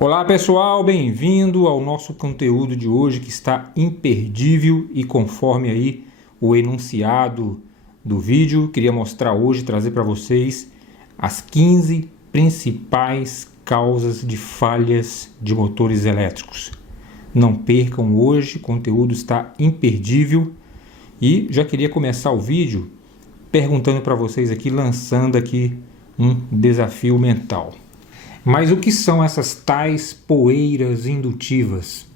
Olá pessoal, bem-vindo ao nosso conteúdo de hoje que está imperdível e conforme aí o enunciado do vídeo, queria mostrar hoje, trazer para vocês as 15 principais causas de falhas de motores elétricos. Não percam hoje, o conteúdo está imperdível e já queria começar o vídeo perguntando para vocês aqui, lançando aqui um desafio mental. Mas o que são essas tais poeiras indutivas?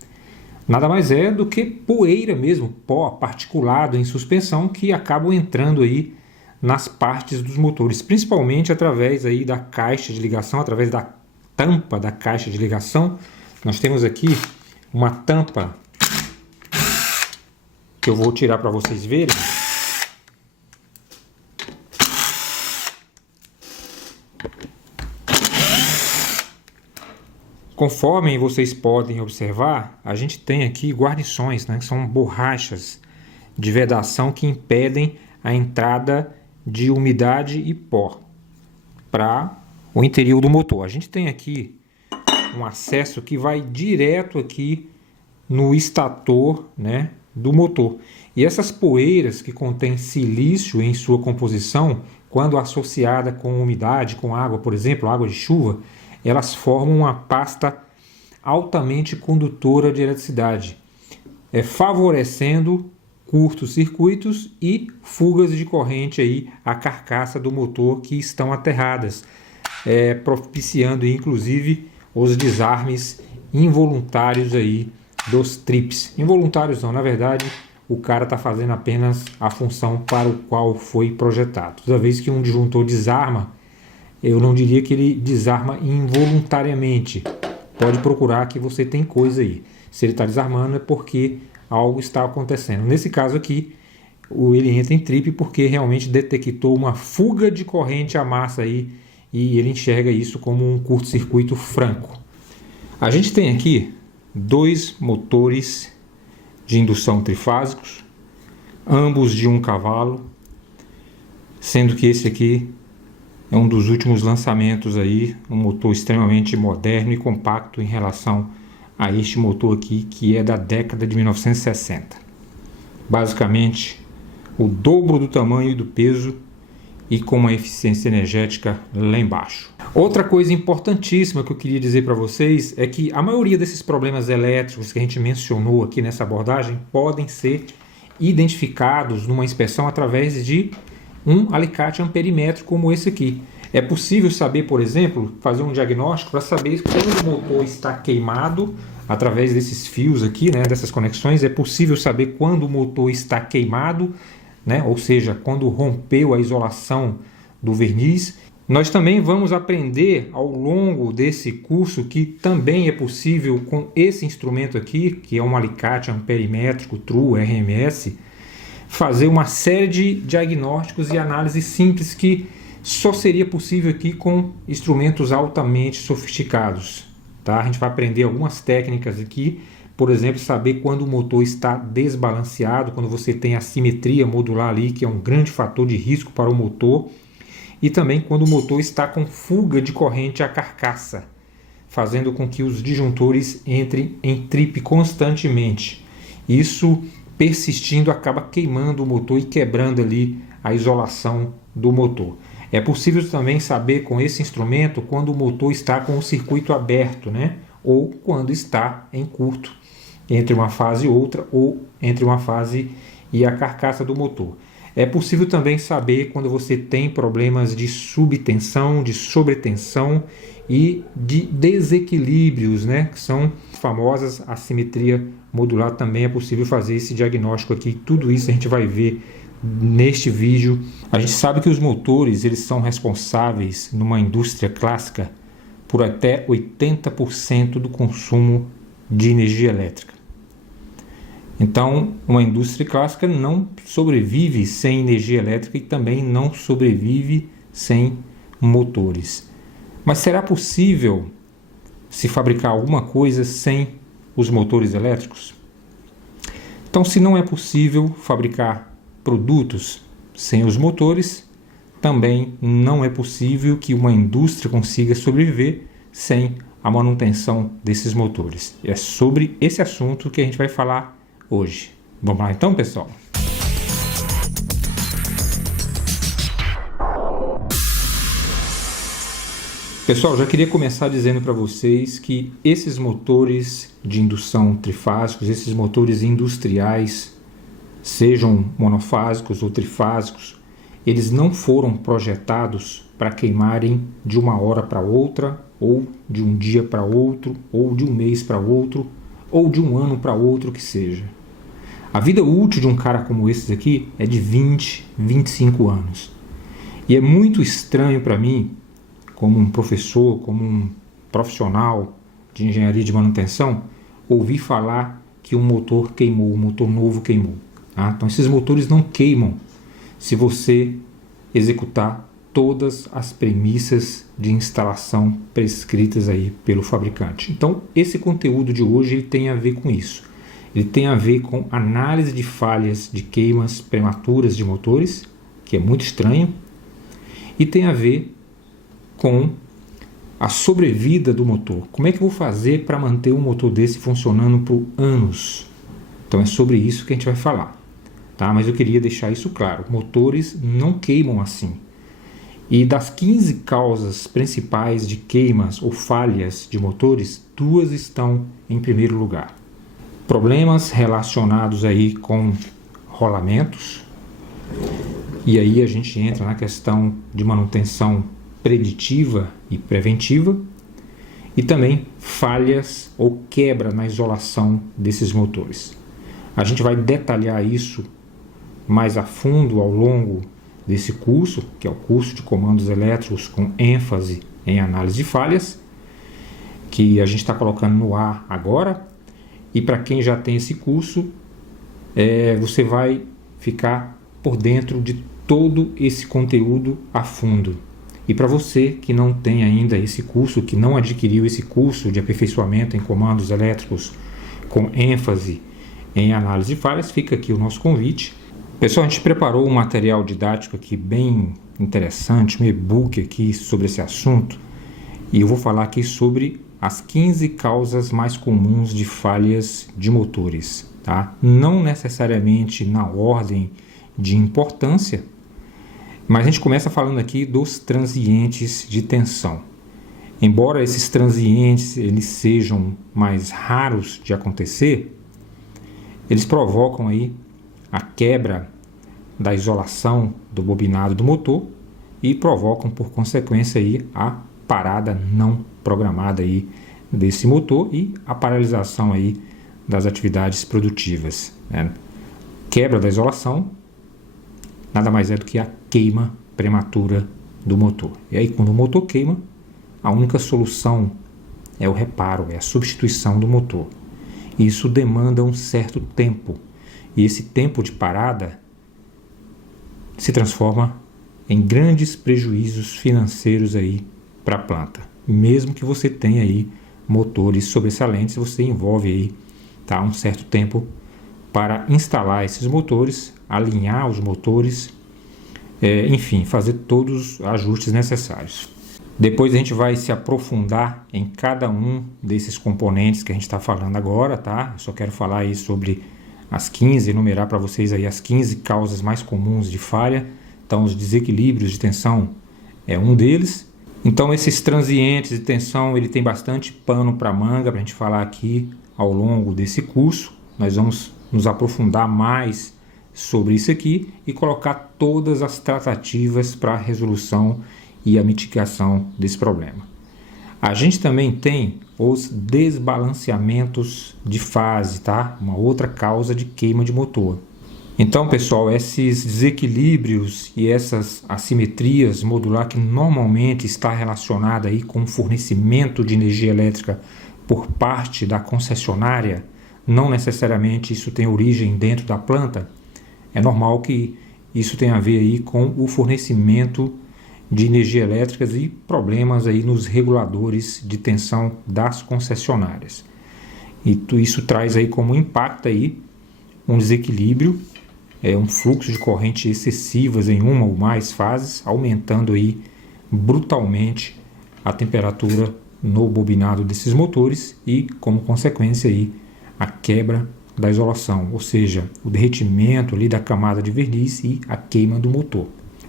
Nada mais é do que poeira mesmo, pó particulado em suspensão que acabam entrando aí nas partes dos motores, principalmente através aí da caixa de ligação, através da tampa da caixa de ligação. Nós temos aqui uma tampa que eu vou tirar para vocês verem. Conforme vocês podem observar, a gente tem aqui guarnições, né, que são borrachas de vedação que impedem a entrada de umidade e pó para o interior do motor. A gente tem aqui um acesso que vai direto aqui no estator, né, do motor. E essas poeiras que contêm silício em sua composição, quando associada com umidade, com água, por exemplo, água de chuva, elas formam uma pasta altamente condutora de eletricidade, favorecendo curtos-circuitos e fugas de corrente aí à carcaça do motor que estão aterradas, propiciando inclusive os desarmes involuntários aí dos trips. Involuntários não, na verdade o cara está fazendo apenas a função para o qual foi projetado. Toda vez que um disjuntor desarma, eu não diria que ele desarma involuntariamente. Pode procurar que você tem coisa aí. Se ele está desarmando é porque algo está acontecendo. Nesse caso aqui, ele entra em trip porque realmente detectou uma fuga de corrente à massa aí e ele enxerga isso como um curto-circuito franco. A gente tem aqui dois motores de indução trifásicos, ambos de 1 cavalo, sendo que esse aqui é um dos últimos lançamentos aí, um motor extremamente moderno e compacto em relação a este motor aqui, que é da década de 1960. Basicamente, o dobro do tamanho e do peso e com uma eficiência energética lá embaixo. Outra coisa importantíssima que eu queria dizer para vocês é que a maioria desses problemas elétricos que a gente mencionou aqui nessa abordagem podem ser identificados numa inspeção através de um alicate amperimétrico como esse aqui. É possível saber, por exemplo, fazer um diagnóstico para saber quando o motor está queimado através desses fios aqui, né, dessas conexões. É possível saber quando o motor está queimado, né, ou seja, quando rompeu a isolação do verniz. Nós também vamos aprender ao longo desse curso que também é possível com esse instrumento aqui, que é um alicate amperimétrico True RMS, fazer uma série de diagnósticos e análises simples que só seria possível aqui com instrumentos altamente sofisticados. Tá? A gente vai aprender algumas técnicas aqui, por exemplo, saber quando o motor está desbalanceado, quando você tem assimetria modular ali, que é um grande fator de risco para o motor, e também quando o motor está com fuga de corrente à carcaça, fazendo com que os disjuntores entrem em trip constantemente. Isso persistindo acaba queimando o motor e quebrando ali a isolação do motor. É possível também saber com esse instrumento quando o motor está com o circuito aberto, né? Ou quando está em curto, entre uma fase e outra, ou entre uma fase e a carcaça do motor. É possível também saber quando você tem problemas de subtensão, de sobretensão e de desequilíbrios, né? Que são famosas assimetria modular. Também é possível fazer esse diagnóstico aqui. Tudo isso a gente vai ver neste vídeo. A gente sabe que os motores eles são responsáveis numa indústria clássica por até 80% do consumo de energia elétrica. Então, uma indústria clássica não sobrevive sem energia elétrica e também não sobrevive sem motores. Mas será possível se fabricar alguma coisa sem os motores elétricos? Então, se não é possível fabricar produtos sem os motores, também não é possível que uma indústria consiga sobreviver sem a manutenção desses motores. É sobre esse assunto que a gente vai falar hoje. Vamos lá então, pessoal? Pessoal, já queria começar dizendo para vocês que esses motores de indução trifásicos, esses motores industriais, sejam monofásicos ou trifásicos, eles não foram projetados para queimarem de uma hora para outra, ou de um dia para outro, ou de um mês para outro, ou de um ano para outro que seja. A vida útil de um cara como esses aqui é de 20, 25 anos. E é muito estranho para mim, como um professor, como um profissional de engenharia de manutenção, ouvir falar que um motor queimou, um motor novo queimou. Tá? Então esses motores não queimam se você executar todas as premissas de instalação prescritas aí pelo fabricante. Então esse conteúdo de hoje ele tem a ver com isso. Ele tem a ver com análise de falhas de queimas prematuras de motores, que é muito estranho, e tem a ver com a sobrevida do motor. Como é que eu vou fazer para manter um motor desse funcionando por anos? Então é sobre isso que a gente vai falar. Tá? Mas eu queria deixar isso claro. Motores não queimam assim. E das 15 causas principais de queimas ou falhas de motores, 2 estão em primeiro lugar. Problemas relacionados aí com rolamentos. E aí a gente entra na questão de manutenção preditiva e preventiva, e também falhas ou quebra na isolação desses motores. A gente vai detalhar isso mais a fundo ao longo desse curso, que é o curso de comandos elétricos com ênfase em análise de falhas, que a gente está colocando no ar agora. E para quem já tem esse curso, você vai ficar por dentro de todo esse conteúdo a fundo. E para você que não tem ainda esse curso, que não adquiriu esse curso de aperfeiçoamento em comandos elétricos com ênfase em análise de falhas, fica aqui o nosso convite. Pessoal, a gente preparou um material didático aqui bem interessante, um e-book aqui sobre esse assunto, e eu vou falar aqui sobre as 15 causas mais comuns de falhas de motores, tá? Não necessariamente na ordem de importância, mas a gente começa falando aqui dos transientes de tensão. Embora esses transientes eles sejam mais raros de acontecer, eles provocam aí a quebra da isolação do bobinado do motor e provocam por consequência aí a parada não programada aí desse motor e a paralisação aí das atividades produtivas, né? Quebra da isolação nada mais é do que a queima prematura do motor. E aí quando o motor queima, a única solução é o reparo, é a substituição do motor. E isso demanda um certo tempo. E esse tempo de parada se transforma em grandes prejuízos financeiros aí para a planta. Mesmo que você tenha aí motores sobressalentes, você envolve aí, tá, um certo tempo para instalar esses motores, alinhar os motores, enfim, fazer todos os ajustes necessários. Depois a gente vai se aprofundar em cada um desses componentes que a gente está falando agora, tá? Eu só quero falar aí sobre as 15, enumerar para vocês aí as 15 causas mais comuns de falha. Então os desequilíbrios de tensão é um deles. Então esses transientes de tensão, ele tem bastante pano para manga para a gente falar aqui ao longo desse curso. Nós vamos nos aprofundar mais sobre isso aqui e colocar todas as tratativas para a resolução e a mitigação desse problema. A gente também tem os desbalanceamentos de fase, tá? Uma outra causa de queima de motor. Então, pessoal, esses desequilíbrios e essas assimetrias modular que normalmente está relacionada aí com o fornecimento de energia elétrica por parte da concessionária, não necessariamente isso tem origem dentro da planta. É normal que isso tenha a ver aí com o fornecimento de energia elétrica e problemas aí nos reguladores de tensão das concessionárias. E isso traz aí como impacto aí um desequilíbrio, um fluxo de corrente excessivas em uma ou mais fases, aumentando aí brutalmente a temperatura no bobinado desses motores e, como consequência, aí, a quebra da isolação, ou seja, o derretimento ali da camada de verniz e a queima do motor.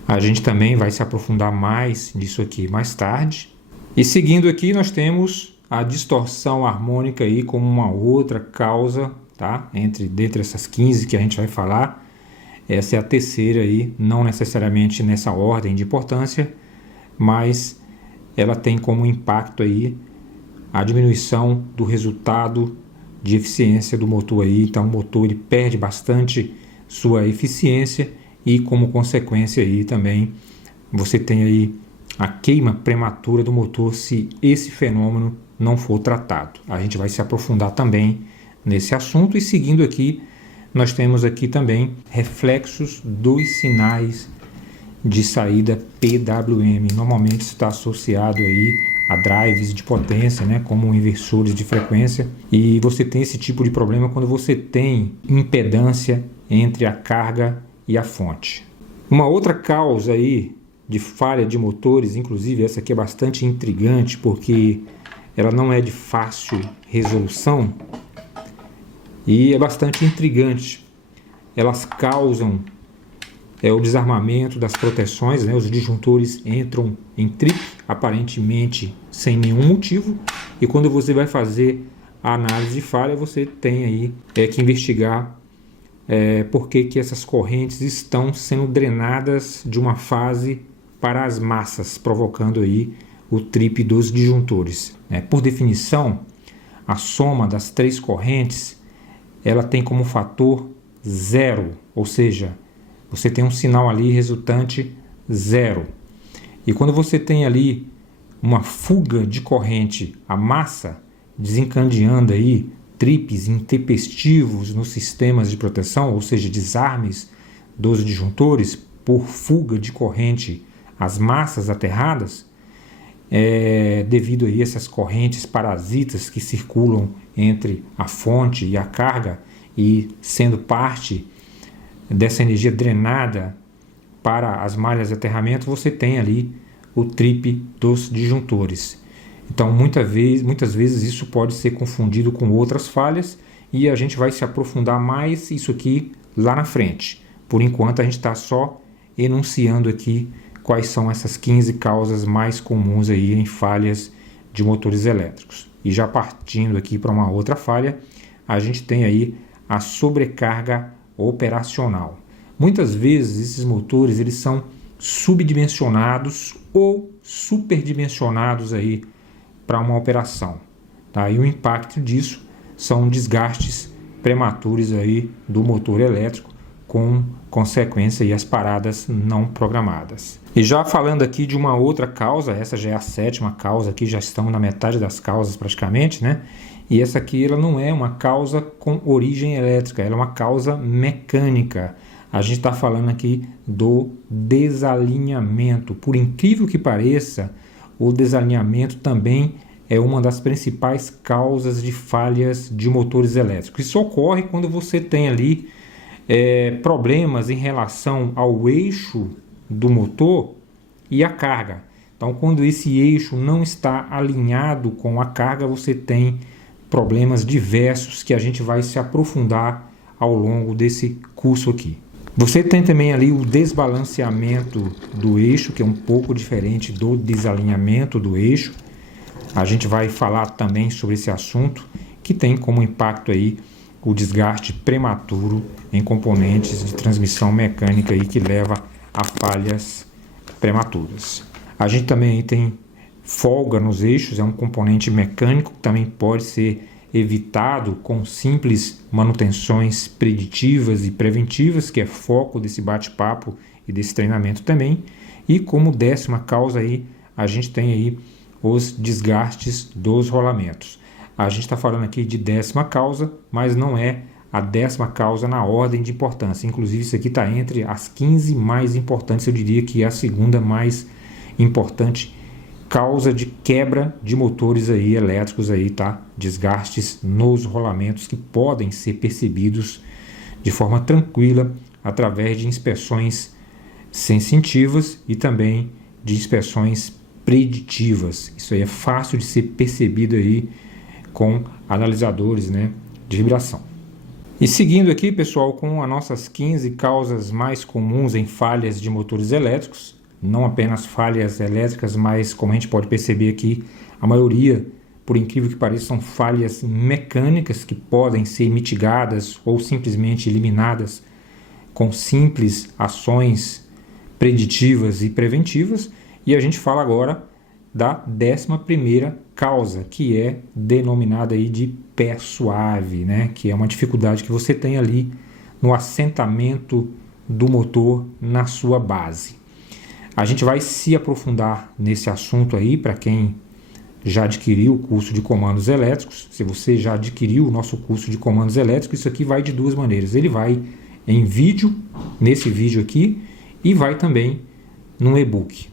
A gente também vai se aprofundar mais nisso aqui mais tarde. E seguindo aqui, nós temos a distorção harmônica aí como uma outra causa, tá? Dentre essas 15 que a gente vai falar, essa é a terceira aí, não necessariamente nessa ordem de importância, mas ela tem como impacto aí a diminuição do resultado de eficiência do motor aí. Então o motor ele perde bastante sua eficiência e, como consequência aí também, você tem aí a queima prematura do motor se esse fenômeno não for tratado. A gente vai se aprofundar também nesse assunto. E seguindo aqui, nós temos aqui também reflexos dos sinais de saída PWM. Normalmente está associado aí a drives de potência, né, como inversores de frequência, e você tem esse tipo de problema quando você tem impedância entre a carga e a fonte. Uma outra causa aí de falha de motores, inclusive essa aqui é bastante intrigante porque ela não é de fácil resolução e é bastante intrigante. Elas causam o desarmamento das proteções, né? Os disjuntores entram em trip, aparentemente sem nenhum motivo, e quando você vai fazer a análise de falha, você tem aí que investigar por que essas correntes estão sendo drenadas de uma fase para as massas, provocando aí o trip dos disjuntores. Por definição, a soma das três correntes ela tem como fator zero, ou seja, você tem um sinal ali resultante zero. E quando você tem ali uma fuga de corrente, a massa desencadeando aí trips intempestivos nos sistemas de proteção, ou seja, desarmes dos disjuntores por fuga de corrente às massas aterradas, devido aí a essas correntes parasitas que circulam entre a fonte e a carga e sendo parte dessa energia drenada para as malhas de aterramento, você tem ali o trip dos disjuntores. Então muitas vezes isso pode ser confundido com outras falhas e a gente vai se aprofundar mais isso aqui lá na frente. Por enquanto a gente está só enunciando aqui quais são essas 15 causas mais comuns aí em falhas de motores elétricos. E já partindo aqui para uma outra falha, a gente tem aí a sobrecarga operacional. Muitas vezes esses motores eles são subdimensionados ou superdimensionados aí para uma operação, tá? E o impacto disso são desgastes prematuros aí do motor elétrico, com consequência aí as paradas não programadas. E já falando aqui de uma outra causa, essa já é a sétima causa, aqui já estamos na metade das causas praticamente, né? E essa aqui ela não é uma causa com origem elétrica, ela é uma causa mecânica. A gente está falando aqui do desalinhamento. Por incrível que pareça, o desalinhamento também é uma das principais causas de falhas de motores elétricos. Isso ocorre quando você tem ali problemas em relação ao eixo do motor e a carga. Então, quando esse eixo não está alinhado com a carga, você tem problemas diversos que a gente vai se aprofundar ao longo desse curso aqui. Você tem também ali o desbalanceamento do eixo, que é um pouco diferente do desalinhamento do eixo. A gente vai falar também sobre esse assunto, que tem como impacto aí o desgaste prematuro em componentes de transmissão mecânica aí, que leva a falhas prematuras. A gente também tem folga nos eixos, é um componente mecânico que também pode ser evitado com simples manutenções preditivas e preventivas, que é foco desse bate-papo e desse treinamento também. E como décima causa aí, a gente tem aí os desgastes dos rolamentos. A gente está falando aqui de décima causa, mas não é a décima causa na ordem de importância. Inclusive isso aqui está entre as 15 mais importantes, eu diria que é a segunda mais importante causa de quebra de motores aí elétricos aí, tá? Desgastes nos rolamentos que podem ser percebidos de forma tranquila através de inspeções sensitivas e também de inspeções preditivas. Isso aí é fácil de ser percebido aí com analisadores, né, de vibração. E seguindo aqui, pessoal, com as nossas 15 causas mais comuns em falhas de motores elétricos, não apenas falhas elétricas, mas como a gente pode perceber aqui, a maioria, por incrível que pareça, são falhas mecânicas que podem ser mitigadas ou simplesmente eliminadas com simples ações preditivas e preventivas. E a gente fala agora da 11ª causa, que é denominada aí de pé suave, né? Que é uma dificuldade que você tem ali no assentamento do motor na sua base. A gente vai se aprofundar nesse assunto aí para quem já adquiriu o curso de comandos elétricos. Se você já adquiriu o nosso curso de comandos elétricos, isso aqui vai de duas maneiras. Ele vai em vídeo, nesse vídeo aqui, e vai também no e-book,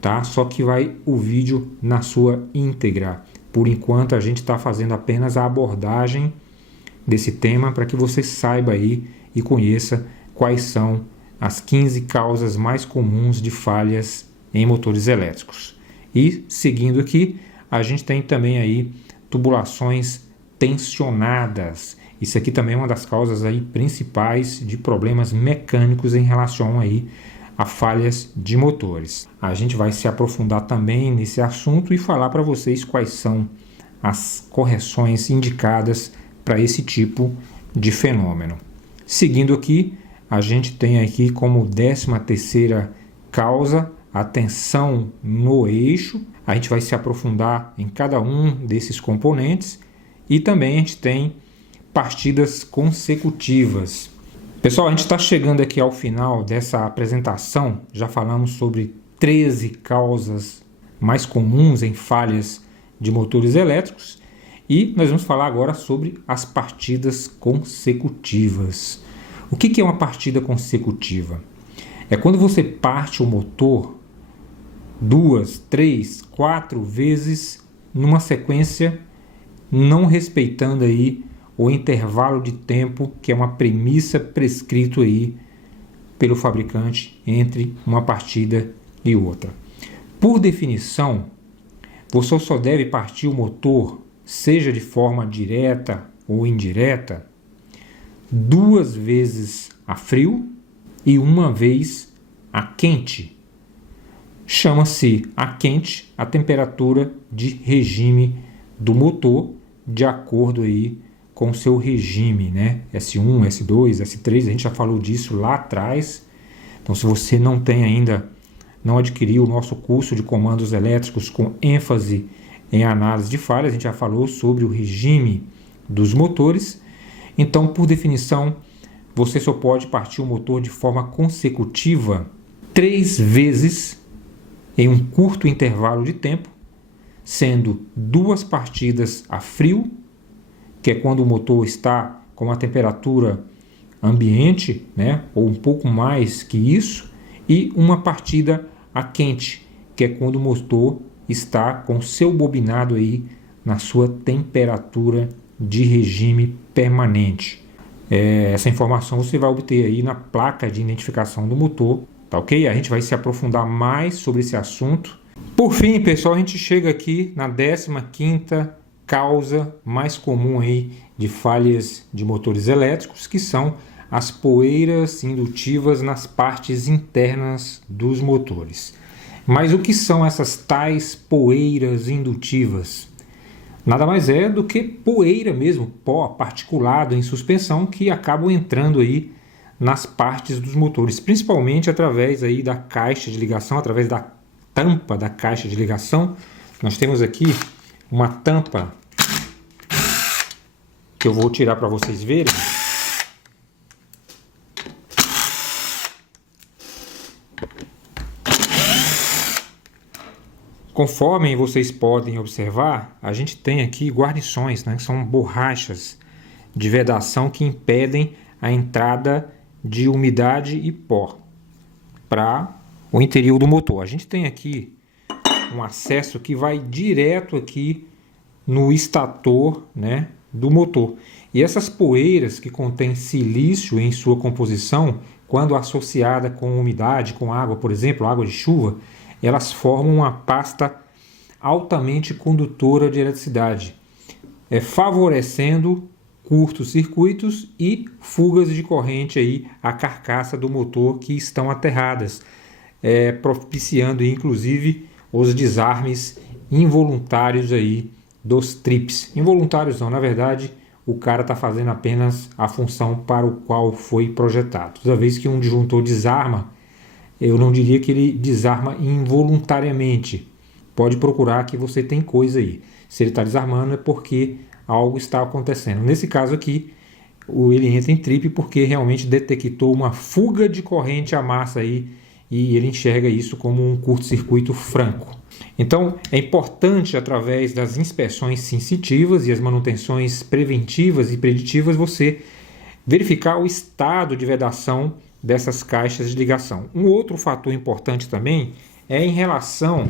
tá? Só que vai o vídeo na sua íntegra. Por enquanto a gente está fazendo apenas a abordagem desse tema para que você saiba aí e conheça quais são as 15 causas mais comuns de falhas em motores elétricos. E seguindo aqui, a gente tem também aí tubulações tensionadas. Isso aqui também é uma das causas aí principais de problemas mecânicos em relação aí a falhas de motores. A gente vai se aprofundar também nesse assunto e falar para vocês quais são as correções indicadas para esse tipo de fenômeno. Seguindo aqui, a gente tem aqui como 13ª causa a tensão no eixo. A gente vai se aprofundar em cada um desses componentes e também a gente tem partidas consecutivas. Pessoal, a gente está chegando aqui ao final dessa apresentação. Já falamos sobre 13 causas mais comuns em falhas de motores elétricos e nós vamos falar agora sobre as partidas consecutivas. O que é uma partida consecutiva? É quando você parte o motor 2, 3, 4 vezes numa sequência, não respeitando aí o intervalo de tempo, que é uma premissa prescrito aí pelo fabricante entre uma partida e outra. Por definição, você só deve partir o motor, seja de forma direta ou indireta, 2 vezes a frio e 1 vez a quente. Chama-se a quente a temperatura de regime do motor, de acordo aí com o seu regime, né? S1, S2, S3, a gente já falou disso lá atrás. Então, se você não tem ainda, não adquiriu o nosso curso de comandos elétricos com ênfase em análise de falhas, a gente já falou sobre o regime dos motores. Então, por definição, você só pode partir o motor de forma consecutiva 3 vezes em um curto intervalo de tempo, sendo 2 partidas a frio, que é quando o motor está com uma temperatura ambiente, né, ou um pouco mais que isso, e 1 partida a quente, que é quando o motor está com seu bobinado aí na sua temperatura de regime permanente. Essa informação você vai obter aí na placa de identificação do motor, tá ok? A gente vai se aprofundar mais sobre esse assunto. Por fim, pessoal, a gente chega aqui na 15ª causa mais comum aí de falhas de motores elétricos, que são as poeiras indutivas nas partes internas dos motores. Mas o que são essas tais poeiras indutivas? Nada mais é do que poeira mesmo, pó particulado em suspensão que acabam entrando aí nas partes dos motores, principalmente através aí da caixa de ligação, através da tampa da caixa de ligação. Nós temos aqui uma tampa que eu vou tirar para vocês verem. Conforme vocês podem observar, a gente tem aqui guarnições, né, que são borrachas de vedação que impedem a entrada de umidade e pó para o interior do motor. A gente tem aqui um acesso que vai direto aqui no estator, né, do motor. E essas poeiras que contêm silício em sua composição, quando associada com umidade, com água, por exemplo, água de chuva, elas formam uma pasta altamente condutora de eletricidade, favorecendo curtos-circuitos e fugas de corrente aí à carcaça do motor que estão aterradas, propiciando inclusive os desarmes involuntários aí dos trips. Involuntários não, na verdade o cara está fazendo apenas a função para o qual foi projetado. Toda vez que um disjuntor desarma, eu não diria que ele desarma involuntariamente. Pode procurar que você tem coisa aí. Se ele está desarmando é porque algo está acontecendo. Nesse caso aqui, ele entra em trip porque realmente detectou uma fuga de corrente à massa aí e ele enxerga isso como um curto-circuito franco. Então, é importante, através das inspeções sensitivas e as manutenções preventivas e preditivas, você verificar o estado de vedação dessas caixas de ligação. Um outro fator importante também é em relação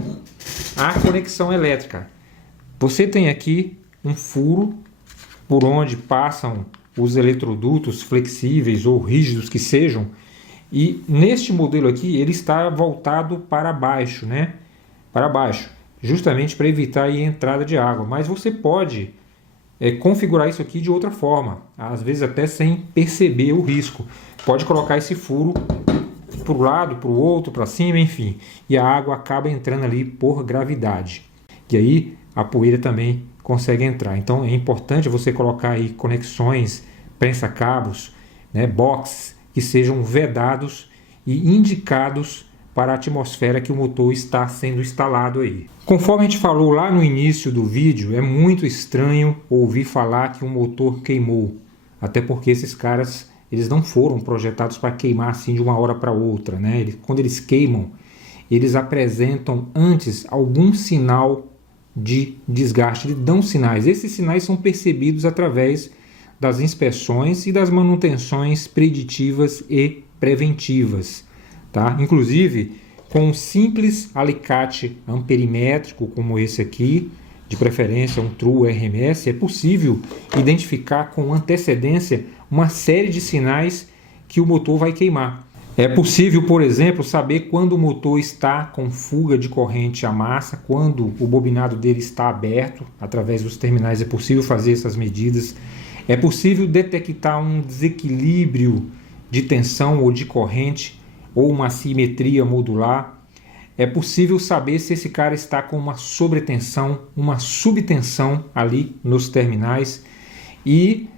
à conexão elétrica. Você tem aqui um furo por onde passam os eletrodutos flexíveis ou rígidos que sejam, e neste modelo aqui ele está voltado para baixo, né? Para baixo, justamente para evitar a entrada de água. Mas você pode configurar isso aqui de outra forma, às vezes até sem perceber o risco. Pode colocar esse furo para o lado, para o outro, para cima, enfim, e a água acaba entrando ali por gravidade. E aí a poeira também consegue entrar. Então é importante você colocar aí conexões, prensa-cabos, né, boxes que sejam vedados e indicados para a atmosfera que o motor está sendo instalado aí. Conforme a gente falou lá no início do vídeo, é muito estranho ouvir falar que o motor queimou, até porque esses caras eles não foram projetados para queimar assim de uma hora para outra, né? Quando eles queimam, eles apresentam antes algum sinal de desgaste, eles dão sinais. Esses sinais são percebidos através das inspeções e das manutenções preditivas e preventivas, tá? Inclusive, com um simples alicate amperimétrico como esse aqui, de preferência um True RMS, é possível identificar com antecedência uma série de sinais que o motor vai queimar. É possível, por exemplo, saber quando o motor está com fuga de corrente à massa, quando o bobinado dele está aberto. Através dos terminais é possível fazer essas medidas. É possível detectar um desequilíbrio de tensão ou de corrente, ou uma assimetria modular. É possível saber se esse cara está com uma sobretensão, uma subtensão ali nos terminais. E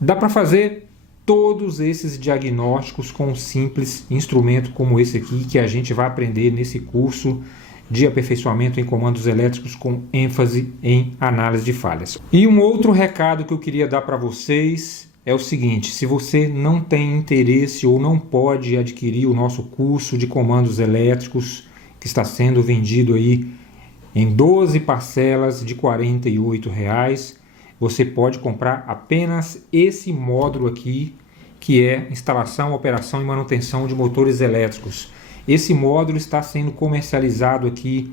dá para fazer todos esses diagnósticos com um simples instrumento como esse aqui, que a gente vai aprender nesse curso de aperfeiçoamento em comandos elétricos com ênfase em análise de falhas. E um outro recado que eu queria dar para vocês é o seguinte: se você não tem interesse ou não pode adquirir o nosso curso de comandos elétricos, que está sendo vendido aí em 12 parcelas de R$ 48,00, você pode comprar apenas esse módulo aqui, que é instalação, operação e manutenção de motores elétricos. Esse módulo está sendo comercializado aqui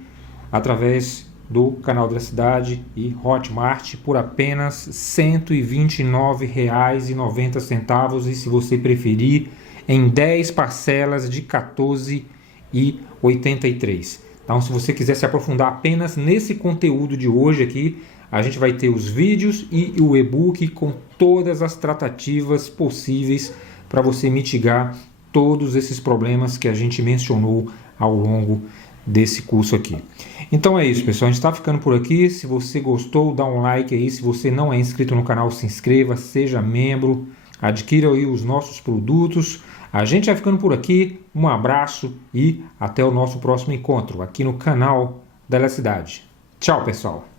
através do Canal da Cidade e Hotmart por apenas R$ 129,90, e se você preferir, em 10 parcelas de R$ 14,83. Então, se você quiser se aprofundar apenas nesse conteúdo de hoje aqui, a gente vai ter os vídeos e o e-book com todas as tratativas possíveis para você mitigar todos esses problemas que a gente mencionou ao longo desse curso aqui. Então é isso, pessoal, a gente está ficando por aqui. Se você gostou, dá um like aí. Se você não é inscrito no canal, se inscreva, seja membro, adquira aí os nossos produtos. A gente vai ficando por aqui, um abraço e até o nosso próximo encontro aqui no canal da Cidade. Tchau, pessoal!